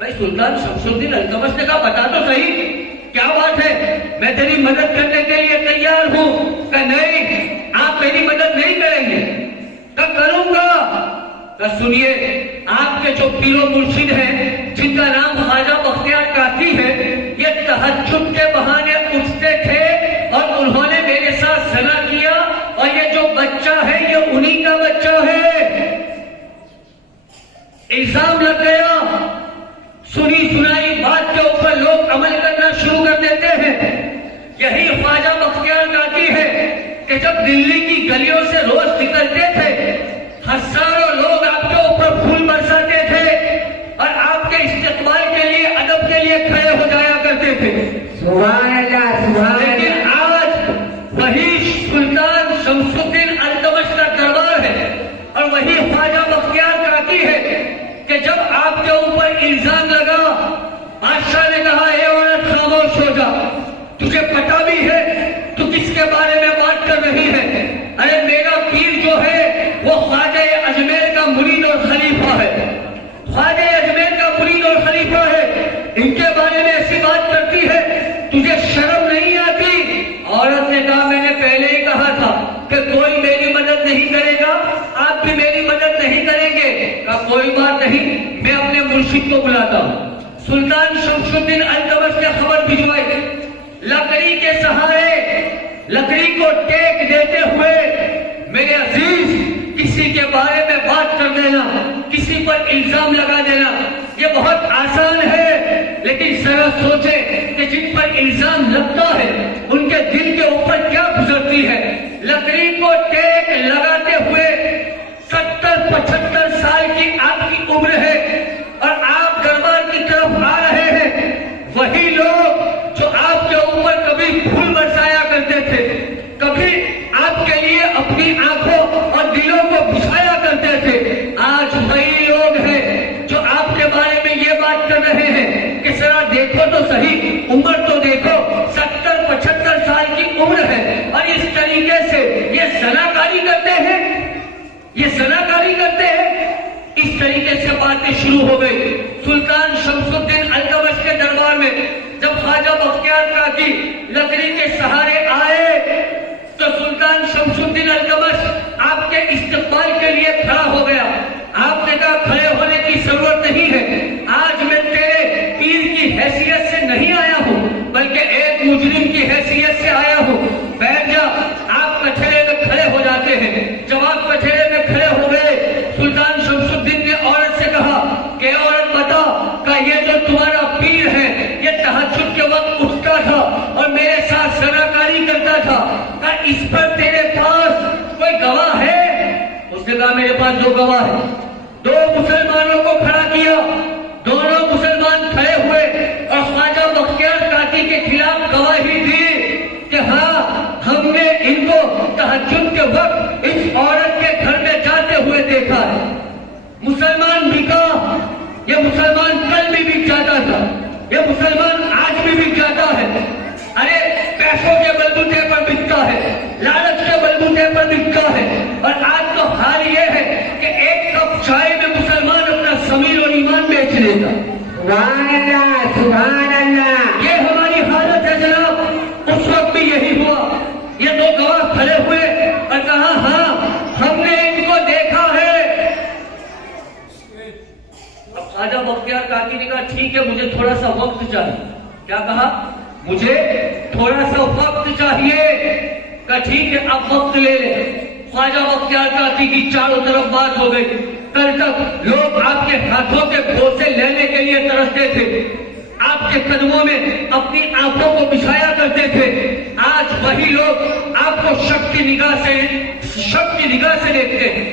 भाई सुल्तान शमशुद्दीन अल्तमश ने कहा बता तो सही क्या बात है, मैं तेरी मदद करने के लिए तैयार हूं। कहा नहीं, आप मेरी मदद नहीं करेंगे। कहा करूंगा। कहा सुनिए, आपके जो पीरो मुर्शिद हैं जिनका नाम ख्वाजा बख्तियार काकी है, ये तहज्जुद के बहाने उठते थे और उन्होंने मेरे साथ ज़ना किया और ये जो बच्चा है ये उन्हीं का बच्चा है। इल्जाम लग गया। सुनी सुनाई बात के ऊपर लोग अमल करना शुरू कर देते हैं। यही ख्वाजा बख्तियार काकी है कि जब दिल्ली की गलियों से रोज निकलते थे, हजारों लोग आपके ऊपर फूल बरसाते थे और आपके इस्तेकबाल के लिए, अदब के लिए खड़े हो जाया करते थे। सुभान अल्लाह, सुभान अल्लाह। लेकिन आज वही सुल्तान शमशुद्दीन अल्तमश का दरबार है और वही ख्वाजा बख्तियार काकी है कि जब आपके ऊपर इल्जाम लगा, बादशाह ने कहा ए औरत खामोश हो जा, तुझे पता भी है तू किसके बारे में बात कर रही है? अरे मेरा पीर जो है वो ख्वाजा अजमेर का मुरीद और खलीफा है, ख्वाजा अजमेर का मुरीद और खलीफा है, इनके बारे में ऐसी बात करती है, तुझे शर्म नहीं आती? औरत ने कहा मैंने पहले ही कहा था कि कोई मेरी मदद नहीं करेगा, आप भी मेरी मदद नहीं करेंगे। कहा कोई बात नहीं, मैं अपने मुर्शिद को बुलाता हूं। सुल्तान शमशुद्दीन अल्तमश ने खबर भिजवाई। लकड़ी के सहारे, लकड़ी को टेक देते हुए, मेरे अजीज किसी के बारे में बात कर देना, किसी पर इल्जाम लगा देना ये बहुत आसान है, लेकिन जरा सोचे कि जिन पर इल्जाम लगता है उनके दिल के ऊपर क्या गुजरती है। लकड़ी को टेक लगाते हुए 70-75 साल की आपकी उम्र है और आप दरबार की तरफ आ रहे हैं। वही लोग जो आपके ऊपर कभी फूल बरसाया करते थे, कभी आपके लिए अपनी आंखों और दिलों को बुझाया करते थे, आज वही लोग हैं जो आपके बारे में ये बात कर रहे हैं कि जरा देखो तो सही, उम्र तो देखो, 70-75 साल की उम्र है और इस तरीके से ये ज़नाकारी करते हैं, ये ज़नाकारी करते हैं। इस तरीके से बातें शुरू हो गई। सुल्तान शमशुद्दीन अल्तमश के दरबार में जब ख्वाजा बख्तियार काकी लकड़ी के सहारे आए तो सुल्तान शमशुद्दीन अल्तमश आपके इस्तकबाल के लिए खड़ा हो गया। आपने कहा खड़े होने की जरूरत नहीं है, आज मैं तेरे पीर की हैसियत से नहीं आया हूं बल्कि एक मुजरिम की हैसियत से आया हूं, बैठ जा। आप कचहरे में खड़े हो जाते हैं। जब आप कचहरे में खड़े हो गए, सुल्तान शमशुद्दीन ने औरत से कहा कि औरत बता, का ये जो तुम्हारा पीर है ये तहज्जुद के वक्त उठता था और मेरे साथ ज़नाकारी करता था, का इस पर तेरे पास कोई गवाह है? उसने कहा मेरे पास दो गवाह है। दो मुसलमानों को खड़ा किया, दोनों मुसलमान खड़े हुए और ख्वाजा बख्तियार काकी के खिलाफ गवाही दी कि हाँ हमने इनको तहज्जुद के वक्त इस औरत के घर में जाते हुए देखा है। मुसलमान बिका, ये मुसलमान कल भी बिक जाता था, ये मुसलमान आज भी बिक जाता है। अरे पैसों के बलबूते पर बिकता है, लालच के बलबूते पर बिकता है और आज तो हाल ये है कि एक कप चाय में मुसलमान अपना ज़मीन और ईमान बेच लेगा। सुभान अल्लाह, सुभान अल्लाह। ये हमारी हालत है जनाब। उस वक्त भी यही हुआ। ये दो गवाह खड़े हुए और कहा हाँ हमने इनको देखा है। अब ख्वाजा बख्तियार काकी ने कहा ठीक है मुझे थोड़ा सा वक्त चाहिए। क्या कहा? मुझे थोड़ा सा वक्त चाहिए। कहा ठीक है अब वक्त ले ले। ख्वाजा बख्तियार काकी की चारों तरफ बात हो गई। कल तक लोग आपके हाथों के बोसे लेने के लिए तरसते थे, आपके कदमों में अपनी आंखों को बिछाया करते थे। आज वही लोग आपको शक की निगाह से देखते हैं।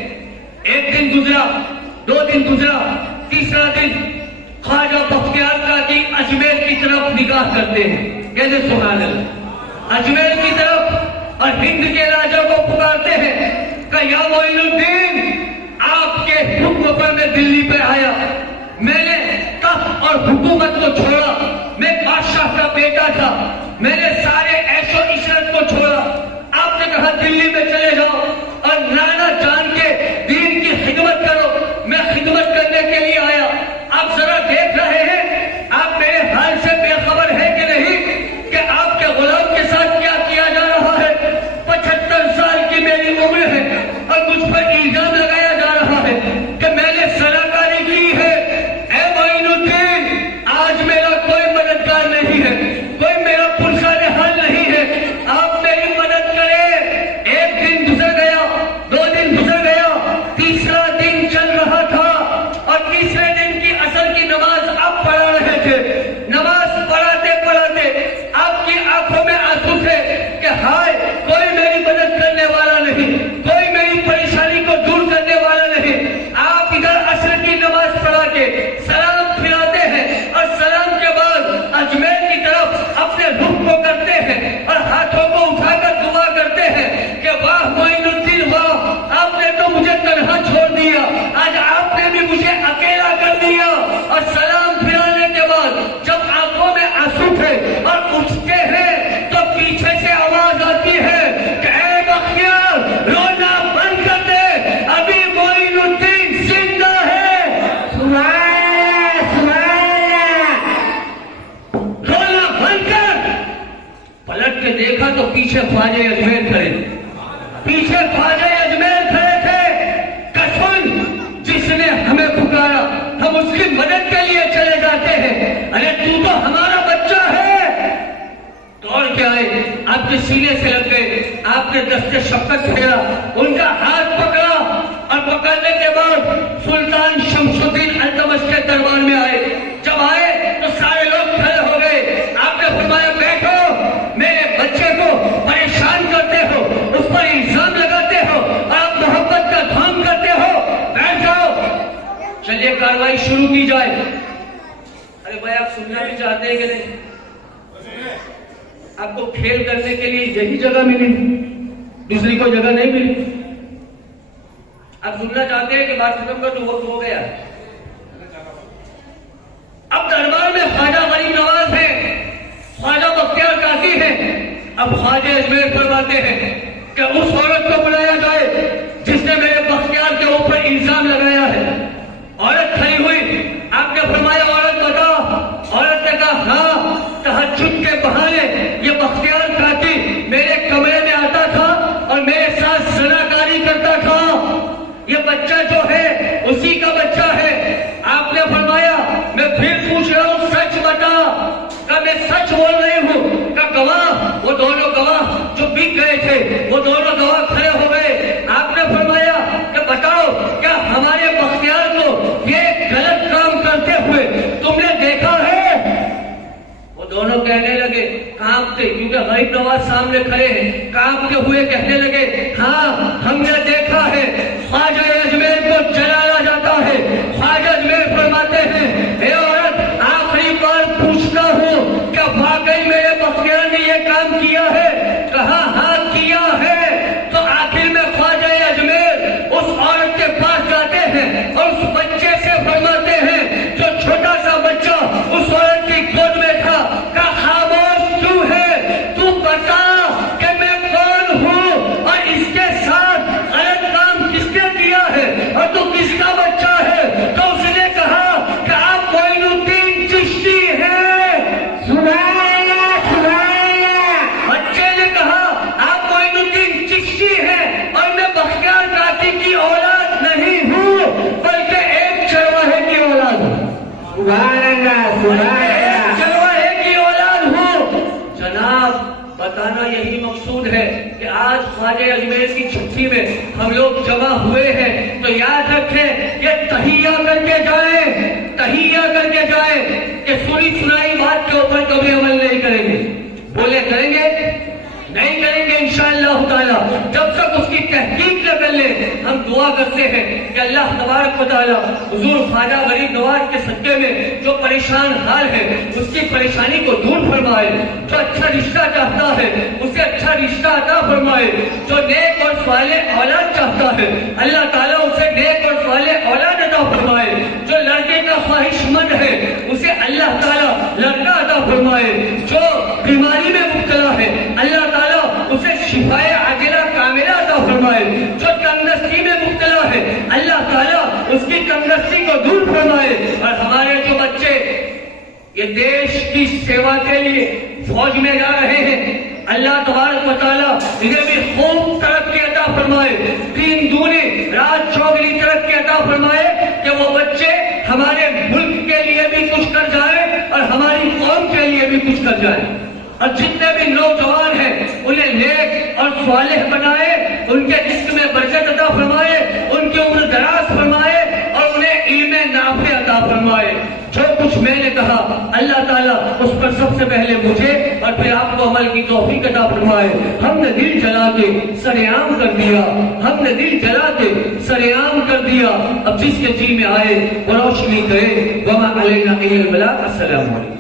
एक दिन गुजरा, 2 दिन गुजरा, तीसरा दिन ख्वाजा बख्तियार काकी अजमेर की तरफ निगाह करते हैं। कहते सुभान अल्लाह, अजमेर की तरफ और हिंद के राजा को पुकारते हैं कि या मोइनुद्दीन आपके हुक्म पर मैं दिल्ली पे आया, मैंने तख्त और हुकूमत को छोड़ा, मैं बादशाह का बेटा था, मैंने सारे ऐशो इशरत को छोड़ा। आपने कहा दिल्ली में चले जाओ और नाना जान के दीन की खिदमत करो। मैं खिदमत करने के लिए आया। आप जरा देख रहे हैं पीछे ख्वाजा अजमेर खड़े, पीछे ख्वाजा अजमेर खड़े थे। कसम, जिसने हमें पुकारा हम उसकी मदद के लिए चले जाते हैं। अरे तू तो हमारा बच्चा है। दौड़ के आए, आपके सीने से लग गए, आपने दस्ते शफकत फेरा, उनका हाथ पकड़ा और पकड़ने के बाद सुल्तान शमसुद्दीन अल्तमश के दरबार में आए। जब आए तो सारे लोग खड़े हो गए। आपने फरमाया बैठो, मेरे बच्चे को परेशान करते हो, उस पर इल्जाम लगाते हो, आप मोहब्बत का काम करते हो, बैठ जाओ, चलिए कार्रवाई शुरू की जाए। अरे भाई आप सुनना भी चाहते हैं कि नहीं? आपको खेल करने के लिए यही जगह मिली, दूसरी कोई जगह नहीं मिली। आप सुनना चाहते हैं कि बात खत्म कर, तो वक्त हो गया। अब दरबार में ख्वाजा गरीब नवाज है, ख्वाजा बख्तियार काकी है। अब ख्वाजा अजमेर फरमाते हैं कि उस औरत को बुलाया जाए जिसने मेरे बख्तियार के ऊपर इल्जाम लगाया है। औरत खड़ी हुई, आपने फरमाया औरत बताओ। औरत ने कहा हाँ, तहज्जुद के बहाने ये बख्तियार काकी मेरे कमरे में आता था और मेरे साथ ज़नाकारी करता था। ये बच्चा जो है उसी का बच्चा है। आपने फरमाया मैं फिर पूछ रहा हूँ, सच बता। क्या मैं सच बोल रही हूँ? क्या गवाह, वो दोनों गवाह जो बिक गए थे, वो दोनों गवाह खड़े हो गए। आपने फरमाया कि बताओ, क्या हमारे बख्तियार को ये गलत काम करते हुए तुमने देखा है? वो दोनों कहने लगे कांपते, क्योंकि गरीब नवाज सामने खड़े हैं, कांपते हुए कहने लगे हाँ हमने देखा है, ख्वाजा अजमेर को जलाया जाता है। ख्वाजा अजमेर फरमाते हैं हे औरत, आखिरी बार पूछता हूँ क्या वाकई मेरे बख्तियार ने ये काम किया है? कहा हाँ किया है। तो आखिर में ख्वाजा अजमेर उस औरत के पास जाते हैं और उस बच्चे से फरमाते हैं, जो छोटा सा बच्चा उस औरत की गोद में था, का खामोश क्यों है? तू बता कि मैं कौन हूँ और इसके साथ गलत काम किसने किया है और तू किसका बच्चा है? तो उसने कहा कि आप मोइनुद्दीन चिश्ती हैं। सुभान अल्लाह, सुभान अल्लाह। बच्चे ने कहा आप मोइनुद्दीन चिश्ती हैं और मैं बख्तियार काकी की औलाद नहीं हूँ, बल्कि एक चरवाहे की औलाद हूँ। सुभान अल्लाह, सुभान अल्लाह। चरवाहे की औलाद हूँ। जनाब, बताना यही मकसूद है कि आज ख्वाजा अजमेर की छुट्टी में हम लोग जमा हुए हैं, तो याद रखें ये तहिया करके जाए, तहिया करके जाए कि सुनी सुनाई बात के ऊपर कभी अमल नहीं करेंगे। बोले करेंगे? नहीं करेंगे इंशाअल्लाह ताला। जब तक उसकी तहकीक न कर ले, हम दुआ करते हैं कि अल्लाह तबारक व तआला हुजूर ख्वाजा गरीब नवाज के सदके में जो परेशान हाल है उसकी परेशानी को दूर फरमाए। जो अच्छा रिश्ता चाहता है उसे अच्छा रिश्ता अता फरमाए। जो नेक और सालेह औलाद चाहता है अल्लाह ताला उसे नेक और सालेह औलाद अता फरमाए। जो लड़के का ख्वाहिशमंद है उसे अल्लाह ताला लड़का अता फरमाए। जो बीमारी में मुब्तला है अल्लाह ताला उसे शिफाए आजिला कामिला अता फरमाए। जो तंगदस्ती में मुब्तला है अल्लाह ताला उसकी तंगदस्ती को दूर फरमाए। और हमारे जो बच्चे ये देश की सेवा के लिए फौज में जा रहे हैं, अल्लाह तबारक व तआला इन्हें भी खूब तरक्की अता फरमाए, दिन दूनी रात चौगुनी तरक्की अता फरमाए कि वो बच्चे हमारे मुल्क के लिए भी कुछ कर जाए और हमारी कौम के लिए भी कुछ कर जाए। और जितने भी नौजवान हैं उन्हें नेक और सालेह बनाए, उनके जिस्म में बरकत अता फरमाए, उनकी उम्र दराज फरमाए और उन्हें इल्मे नाफे अता फरमाए। जो कुछ मैंने कहा अल्लाह ताला उस पर सबसे पहले मुझे और फिर आपको अमल की तौफीक अता फरमाए। हमने दिल जला के सरेआम कर दिया, हमने दिल जला के सरेआम कर दिया। अब जिसके जी में आए वो रोशनी करे। वमा अलैना इल्लल बलाग। अस्सलामु अलैकुम।